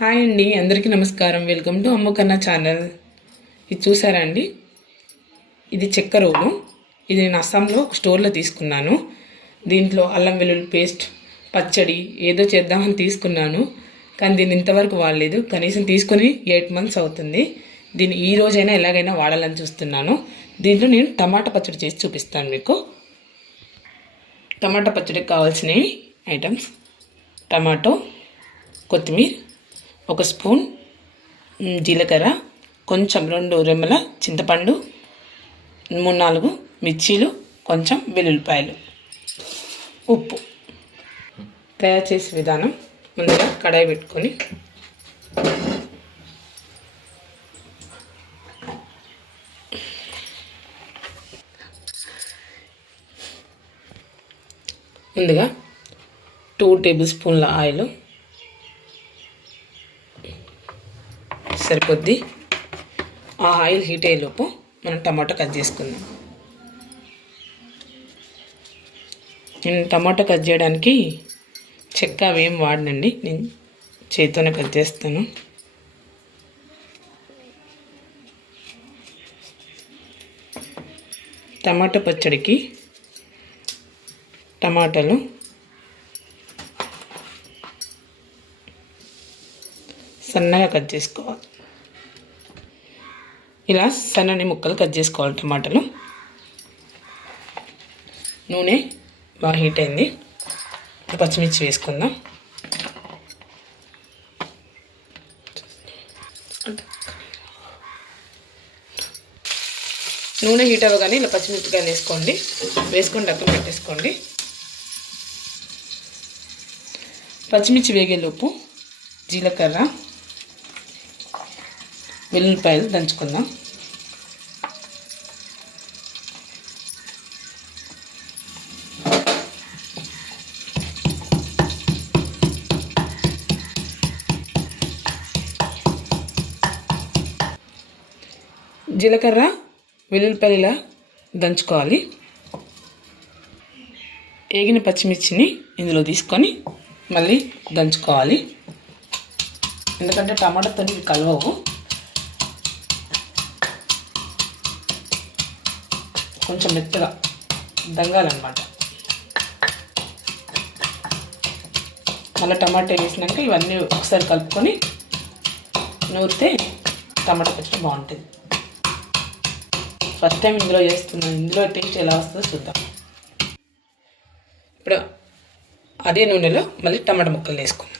Hi అండి, అందరికీ నమస్కారం. Welcome to Ammakanna channel. ఇది చూసారా అండి, ఇది చెక్క రోలు. ఇది నేను అస్సాంలో స్టోర్లో తీసుకున్నాను. దీంట్లో అల్లం వెల్లుల్లి పేస్ట్, పచ్చడి ఏదో చేద్దామని తీసుకున్నాను, కానీ దీన్ని ఇంతవరకు వాడలేదు. కనీసం తీసుకొని 8 months అవుతుంది. దీన్ని ఈ రోజైనా ఎలాగైనా వాడాలని చూస్తున్నాను. దీంట్లో నేను టమాటా పచ్చడి చేసి చూపిస్తాను మీకు. టమాటా పచ్చడికి కావాల్సినవి ఐటమ్స్: టమాటో, కొత్తిమీర, 1 స్పూన్ జీలకర్ర, కొంచెం 2 రెమ్మల చింతపండు, 3-4 మిర్చీలు, కొంచెం వెల్లుల్లిపాయలు, ఉప్పు. తయారు చేసే విధానం: ముందుగా కడాయి పెట్టుకొని ముందుగా 2 టేబుల్ స్పూన్ల ఆయిల్ సరిపోద్ది. ఆ ఆయిల్ హీట్ అయ్యేలోపు మనం టమాటో కట్ చేసుకుందాం. నేను టమాటో కట్ చేయడానికి చెక్క అవేం వాడనండి, నేను చేతితోనే కట్ చేస్తాను. టమాటో పచ్చడికి టమాటాలు సన్నగా కట్ చేసుకోవాలి. ఇలా సన్నని ముక్కలు కట్ చేసుకోవాలి టమాటాలు. నూనె బాగా హీట్ అయింది. పచ్చిమిర్చి వేసుకుందాం. నూనె హీట్ అవ్వగానే ఇలా పచ్చిమిరపకాయలు వేసుకోండి. వేసుకొని డక్కన పెట్టేసుకోండి. పచ్చిమిర్చి వేగేలోపు జీలకర్ర, వెల్లుల్లిపాయలు దంచుకుందాం. జీలకర్ర, వెల్లుల్లిపాయలు ఇలా దంచుకోవాలి. వేగిన పచ్చిమిర్చిని ఇందులో తీసుకొని మళ్ళీ దంచుకోవాలి, ఎందుకంటే టమాటాతో ఇవి కలవవు. కొంచెం మెత్తగా దంగాలన్నమాట. మళ్ళీ టమాటా వేసినాక ఇవన్నీ ఒకసారి కలుపుకొని నూరితే టమాటా పచ్చడి బాగుంటుంది. ఫస్ట్ టైం ఇందులో చేస్తున్నాను. ఇందులో టేస్ట్ ఎలా వస్తుందో చూద్దాం. ఇప్పుడు అదే నూనెలో మళ్ళీ టమాటా ముక్కలు వేసుకుందాం.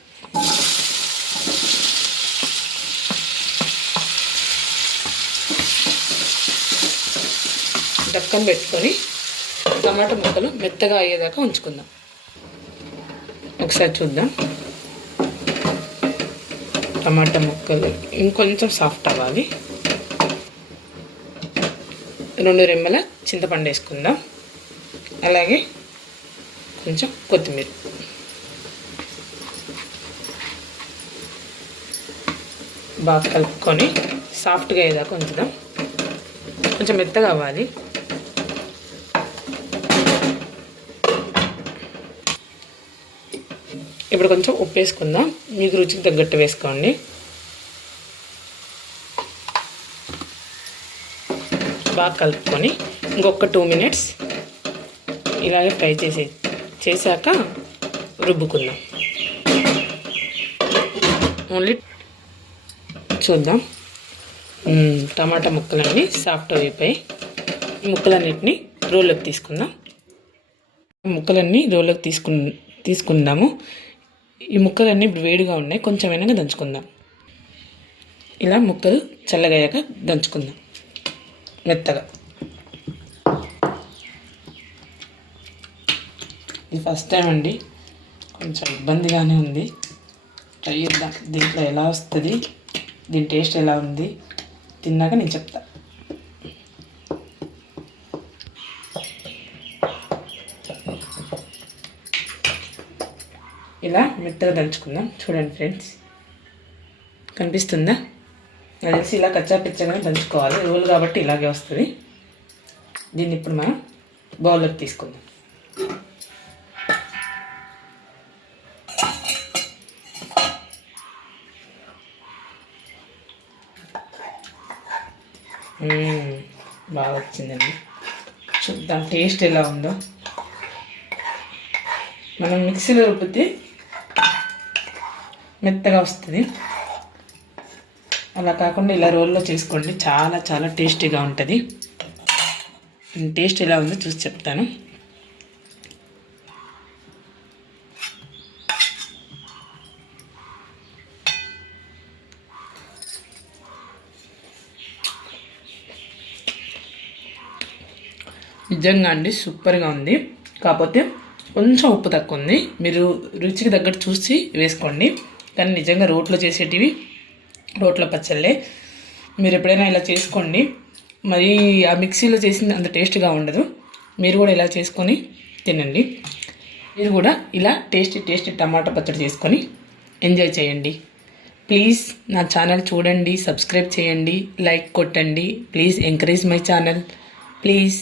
డక్కన పెట్టుకొని టమాటా ముక్కలు మెత్తగా అయ్యేదాకా ఉంచుకుందాం. ఒకసారి చూద్దాం. టమాటా ముక్కలు ఇంకొంచెం సాఫ్ట్ అవ్వాలి. 2 రెమ్మల చింతపండు వేసుకుందాం. అలాగే కొంచెం కొత్తిమీర. బాగా కలుపుకొని సాఫ్ట్గా అయ్యేదాకా ఉంచుదాం. కొంచెం మెత్తగా అవ్వాలి. ఇప్పుడు కొంచెం ఉప్పు వేసుకుందాం. మీకు రుచికి తగ్గట్టు వేసుకోండి. బాగా కలుపుకొని ఇంకొక 2 minutes ఇలాగే ఫ్రై చేశాక రుబ్బుకుందాం. ఓన్లీ చూద్దాం. టమాటా ముక్కలన్నీ సాఫ్ట్ అయిపోయి ఈ ముక్కలన్నిటిని రోల్లోకి తీసుకుందాం. ముక్కలన్నీ రోల్లోకి తీసుకుందాము. ఈ ముక్కలన్నీ ఇప్పుడు వేడిగా ఉన్నాయి, కొంచెం అయినా దంచుకుందాం. ఇలా ముక్కలు చల్లగయ్యాక దంచుకుందాం మెత్తగా. ఇది ఫస్ట్ టైం అండి, కొంచెం ఇబ్బందిగానే ఉంది. ట్రై చేద్దాం. దీంట్లో ఎలా వస్తుంది, దీని టేస్ట్ ఎలా ఉంది తిన్నాక నేను చెప్తా. ఇలా మెత్తగా దంచుకుందాం. చూడండి ఫ్రెండ్స్, కనిపిస్తుందా? నాకు తెలిసి ఇలా కచ్చా పిచ్చగా దంచుకోవాలి. రోల్ కాబట్టి ఇలాగే వస్తుంది. దీన్ని ఇప్పుడు మనం బౌల్లోకి తీసుకుందాం. బాగా వచ్చిందండి. చూద్దాం టేస్ట్ ఎలా ఉందో. మనం మిక్సీలో రుబ్బితే మెత్తగా వస్తుంది, అలా కాకుండా ఇలా రోల్లో చేసుకోండి, చాలా చాలా టేస్టీగా ఉంటుంది. టేస్ట్ ఎలా ఉందో చూసి చెప్తాను. నిజంగా అండి సూపర్గా ఉంది. కాకపోతే కొంచెం ఉప్పు తక్కువ ఉంది. మీరు రుచికి తగ్గట్టు చూసి వేసుకోండి. కానీ నిజంగా రోట్లో చేసేటివి రోట్లో పచ్చళ్ళే. మీరు ఎప్పుడైనా ఇలా చేసుకోండి. మరి ఆ మిక్సీలో చేసింది అంత టేస్ట్గా ఉండదు. మీరు కూడా ఇలా చేసుకొని తినండి. మీరు కూడా ఇలా టేస్టీ టమాటా పచ్చడి చేసుకొని ఎంజాయ్ చేయండి. ప్లీజ్ నా ఛానల్ చూడండి, సబ్స్క్రైబ్ చేయండి, లైక్ కొట్టండి. Please encourage my channel please.